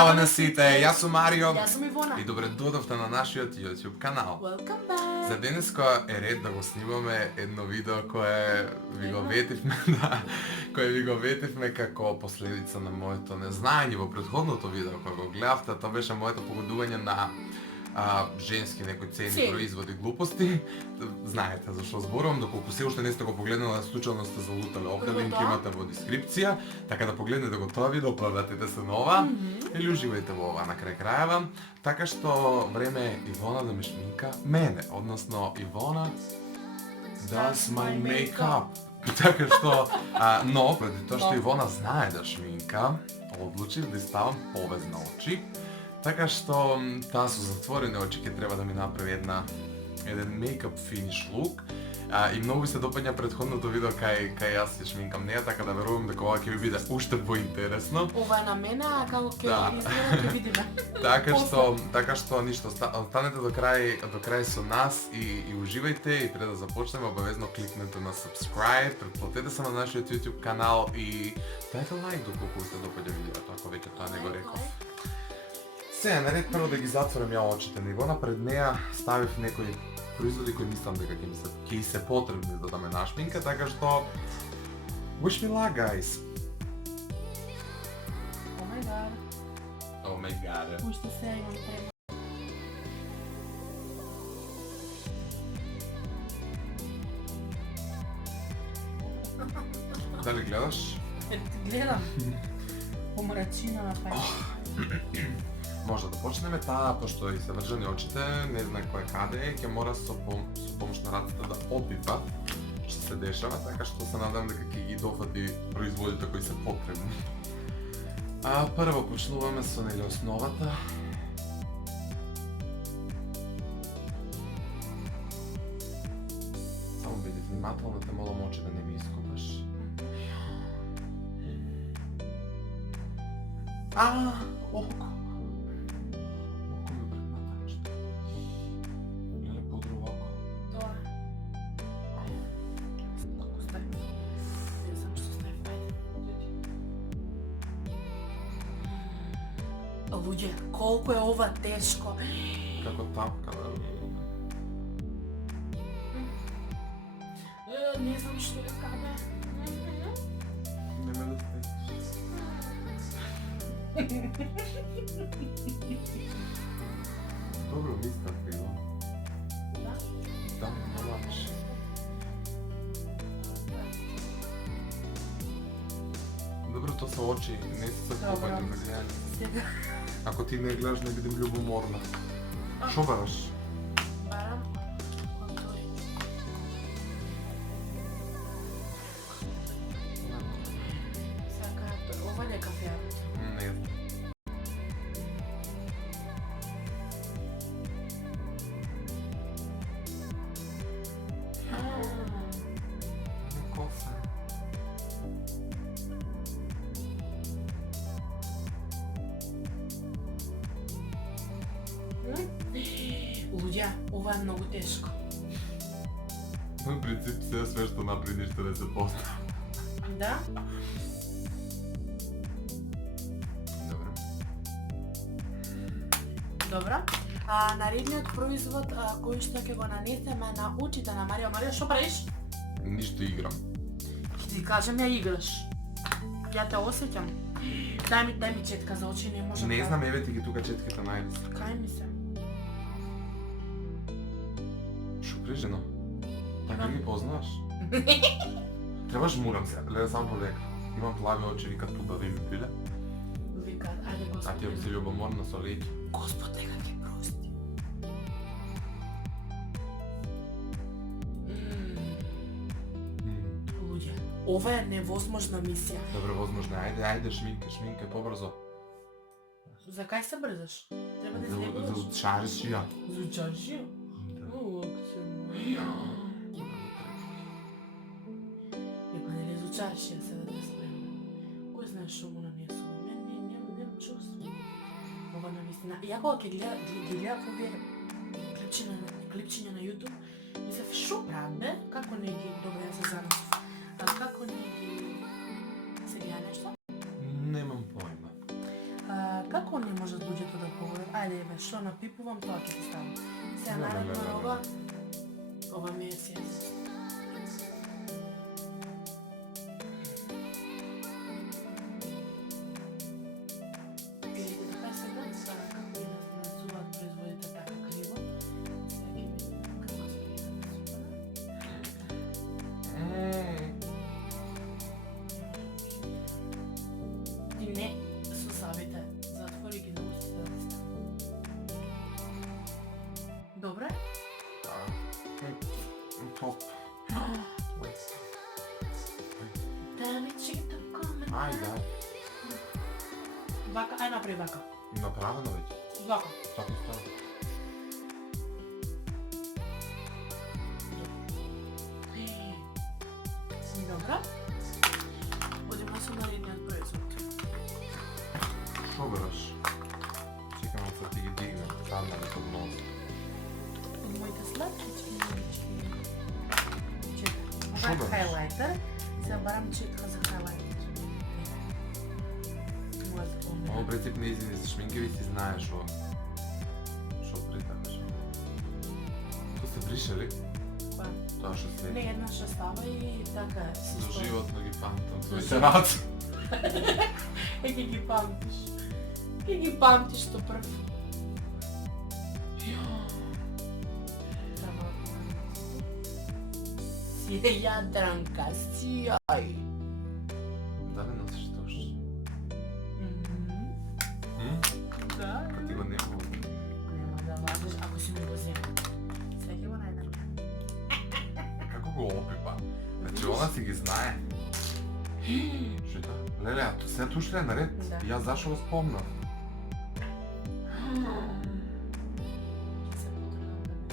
Здрава на сите, јас сум Марио Јас сум Ивона. и добре дојдовте на нашиот YouTube канал. Welcome back. За денеска е ред да го снимаме едно видео кое ви го ветивме, кое ви го ветивме како последица на моето незнаење во претходното видео кое го гледавте. Тоа беше моето погодување на женски некои ценни производи глупости. Знаете зашто зборувам, доколку се уште не сте го погледнали, случајно сте залутали, овде линк имате во дескрипција, така да погледнете го тоа видео, повратете се на ова или уживајте во ова на крај крајава. Така што време е Ивона да ме шминка мене, односно Ивона does my makeup. Така што, но преди тоа што Ивона знае да шминка, одлучив да ставам повез на очи. Така што таа со затворени очи ќе треба да ми направи еден мейкап финиш лук. И многу се допаѓа претходното видео кај јас се шминкам неа, така да верувам дека ова ќе ви биде уште поинтересно. Ова е на мене, а како ќе изгледа ќе видиме. Така што ништо, останете до крај со нас и уживајте, и пред да започнеме обавезно кликнете на subscribe, претплатете се на нашиот YouTube канал и дајте лайк доколку се допаѓа видеото, ако веќе тоа не го реков. Сега, наред прво да ги затворам ја очите на Ивона, пред неа ставив некои производи кои мислам дека ќе се потребни за да ме нашминка, така што wish me luck, guys. Oh my god. Oh my god. Уште сега имам трема. Дали гледаш? Гледам. Помрачина на пајка. Може да почнеме таа, пошто и се вржани очите, не знае кој каде е, ќе мора со помош на раците да опипа што се дешава, така што се надам дека ќе ги дофати производите кои се потребни. Прво почнуваме со основата. Само биди внимателна, те молам очи да не ми ископаш. Око. Луѓе, колку е ова тешко. Како тапка, да. Не знам што е каде. Не ме да стесиш. Добро мислам, Фило. Да? Да, молаш. Добро, то се очи, не се попаѓа за гледање. Сега. Ако ти не гледаш, не бидем љубоморна. Шо бараш? Барам контури. Сака, ова не е кафе. Не. Не коса. Луѓе, ова е многу тешко. Во принцип, све што напред ништо не се постави. Да? Добро. Добро. Наредниот производ кој што ќе го нанесеме на очите на Марио. Марио, што правиш? Ништо играм. Ќе ти кажам, ја играш. Ја те осеќам. Дај ми четка за очи, не може. Не знам, еве ти ги тука четките најди. Кај ми се? Шо прижено? Така ги познаваш? Требаш мурам се, гледа само полека. Имам плави очи, вика тубави ми биле. Вика, ајде Господ. А ти си љубоморна со леќи. Господ нека ќе прости. Луѓе, ова е невозможна мисија. Добро, возможно. Ајде, шминка, побрзо. За кај се брзаш? Треба да За излегуваш? учаршија. За учаршија? Епа нели за учаршија се да те спремам. Кој знае што му нанесува? Нема чувство. Ова навистина. Ја кога ќе гледав овие клипчиња на YouTube, мислев шо прават бе? Како не ги добро ја се занесов? Како не ги се гледа нешто? Немам појма. Како не Що, напипувам, тоа ќе ти ставам. Сега Не, не, не, наредно не, ова, не. ова ми е сес. Видите така сега, како ги насуваат производите така криво. Сега ќе видим како се ги насупана. Ти не сусавите, затвори ги на устите да ти стане. Добре? Топ. Да ми чита коментар. Ајде, Вака, ај направи вака. направено веќе. Вака. Како става? Добра. Одима со наредниот производ. Шо бераш? Чекам да ти ги дигнем, паднале под нос. Од моите сладкички малички. Чекай. Шо Ова е бераш? хайлайтер. Сега барам четка за хайлайтер. Ово принцип не изини за шминкеви си знаеш ова. Шо притакаш? То се брише ли? Која? Тоа што Не, свети. еднаш ќе става и така е. се За стои. животно ги памтам. За Своите раци. Ќе ги памтиш. Ќе ги памтиш то прв. Си е јадранка, си јај. Дали носиш тош? Да. Па ти го нема во мене. Нема да лажеш ако си ми го зема. Сега ќе го најдам. Како го опипа? Значи она си ги знае. Што е тоа? Леле, а се туш ли е наред? Да. Јас зашо го спомнав? Ќе се потрудам да не.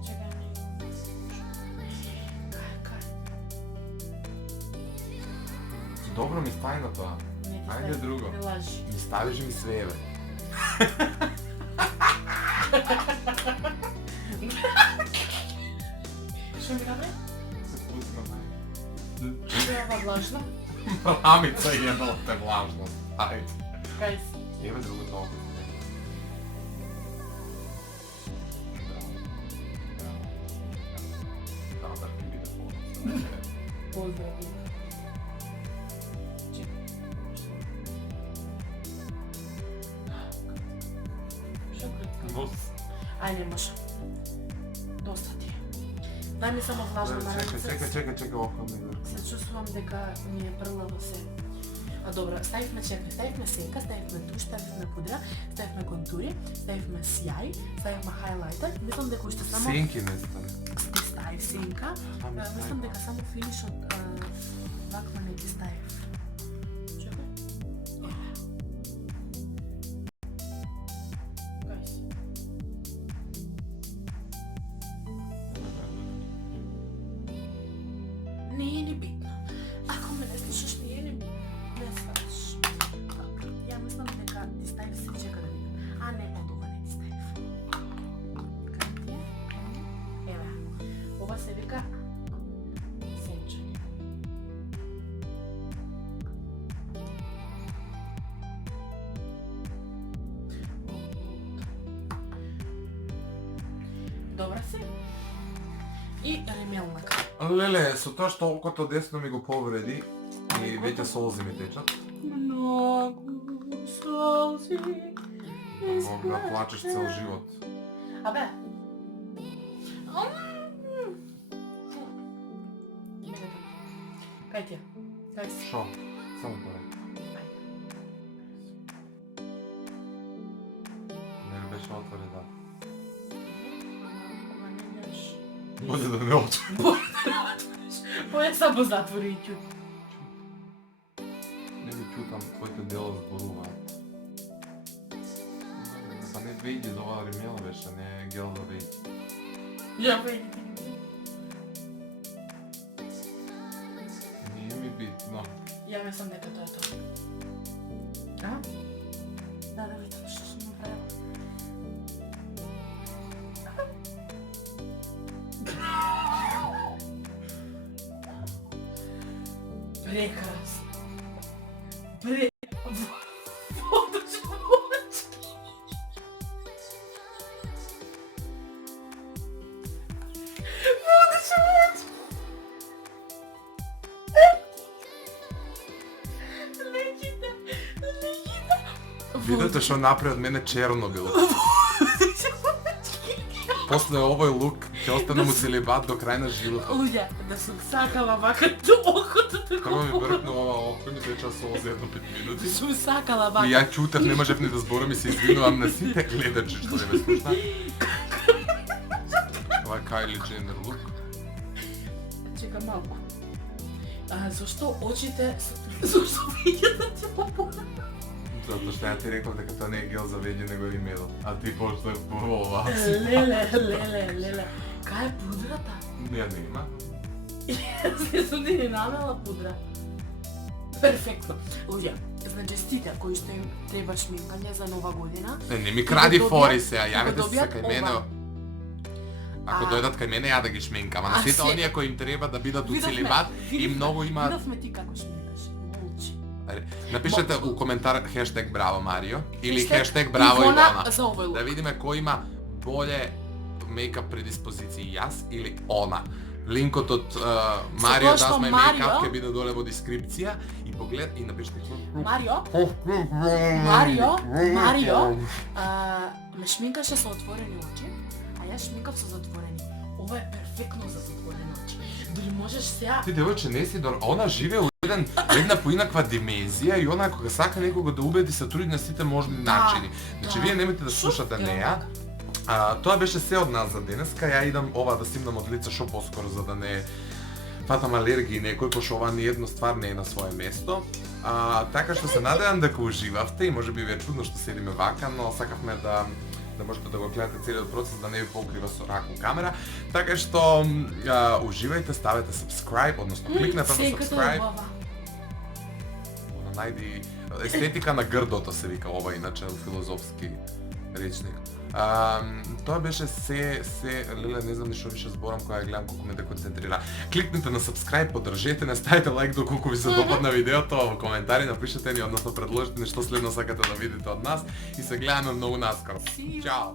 Чекај не. Кај. Добро ми стај на тоа. Не ти Ајде стави, друго. Не лажи. Ми ставиш ми све, бе. Што ми направи? Се пусна, бе. Треба влажно. Рамица ебала те влажност. Ајде. Кај си? Еве друго толку. Браво. Да ти биде понос. Поздрави. Чекај. Што кратко? Нос. Ај, не може. Доста ти е. Дај ми само влажна на Чекај, охо ми врка. Се чувствувам дека ми е пррлаво се. А добра, ставивме сенка, ставивме туш, ставивме пудра, ставивме контури, ставивме сјај, ставивме хайлайтер. Мислам дека уште само Сенки не стане. ти ставив сенка. Мислам дека само финишот ваква не ти ставив. Чекај. Еве. Кај си? Не е ни битно. Ако ме не слушаш, не е ни битно. Не сватиш. Ја мислам дека ти ставив се, чека да видам. А не, од ова не ти ставив. Кај ти е? Еве. Ова се вика сенчање. Добра се. И ремелнака. Леле, со тоа што окото десно ми го повреди и веќе солзи ми течат. Многу солзи. Мога да плачеш цел живот. Абе. Кај ти е? Кај си? Шо? Само тоа. Не ми беше отворен, да. Кога не гледаш. Може да не отворен. Поје само затвори и ќу. Не ми чутам твоите дела зборуваат. Па не вејди за ова ремел беше, не гел за вејди. Ја веќе ти. Не ми битно. Ја мислам дека тоа е тоа. А? Да, да видам што сум направила. Прекрасно. Водаче, Видете што направи од мене Чернобил. После овој лук ќе остане му целибат до крај на животот. Луѓе, да сум сакала вака до окото да Како ми го бркну ова око, ми теча солзи едно 5 минути. Да сум сакала И вака. ја чутев, не можев ни да зборам и се извинувам на сите гледачи што не ме слушна. Ова Кайли Дженер лук. Чека малку. Зашто очите... Зашто веќе ти попона? Затоа што ја ти реков дека тоа не е гел за веќе, него е имейл. А ти почнеш по ова. Леле. Кај е пудрата? Не има. Јас не сум ни намела пудра. Перфектно. Луѓе, значи сите кои што им треба шминкање за нова година... Не ми кради го фори добијат- сега, го јавете се добијат кај мене. ова. Ако дојдат кај мене, ја да ги шминкам. А на А сите се- оние кои им треба да бидат у Видовме- целибат и видовме- многу имаат... Видовме ти како шминкаш. Молчи. Напишете у коментар хештег Браво Марио или Хештег хештег Браво Ивона Ивана. за овој лук. Да видиме кој има боле мейкап предиспозиции, јас или она. Линкот од Марио тоа што Does My Марио- Makeup ќе биде доле во дескрипција и поглед и напишете Марио, ме шминкаше со отворени очи, а јас шминкав со затворени. Ова е перфектно за затворени очи. Дали можеш сега... Ти девојче не си дор, она живее у една поинаква димензија и она кога сака некого да убеди се труди на сите можни начини. Значи вие немате да слушате неа. Тоа беше се од нас за денеска. Ја идам ова да симнам од лице шо поскоро за да не фатам алергии некој, пошто ова ни едно ствар не е на свое место. Така што се надевам дека уживавте и можеби ви е чудно што седиме вака, но сакавме да можете да го гледате целиот процес, да не ви покрива со рако камера. Така што уживајте, ставете subscribe, односно кликнете на subscribe. Најди естетика на грдото се вика ова иначе у филозофски речник. Тоа беше се леле не знам ни што више зборам кога ја гледам колку ме деконцентрира. Кликнете на subscribe, поддржете, не ставите лайк доколку ви се допадна видеото, во коментари напишете ни, односно предложете ни што следно сакате да видите од нас и се гледаме многу наскоро. Чао.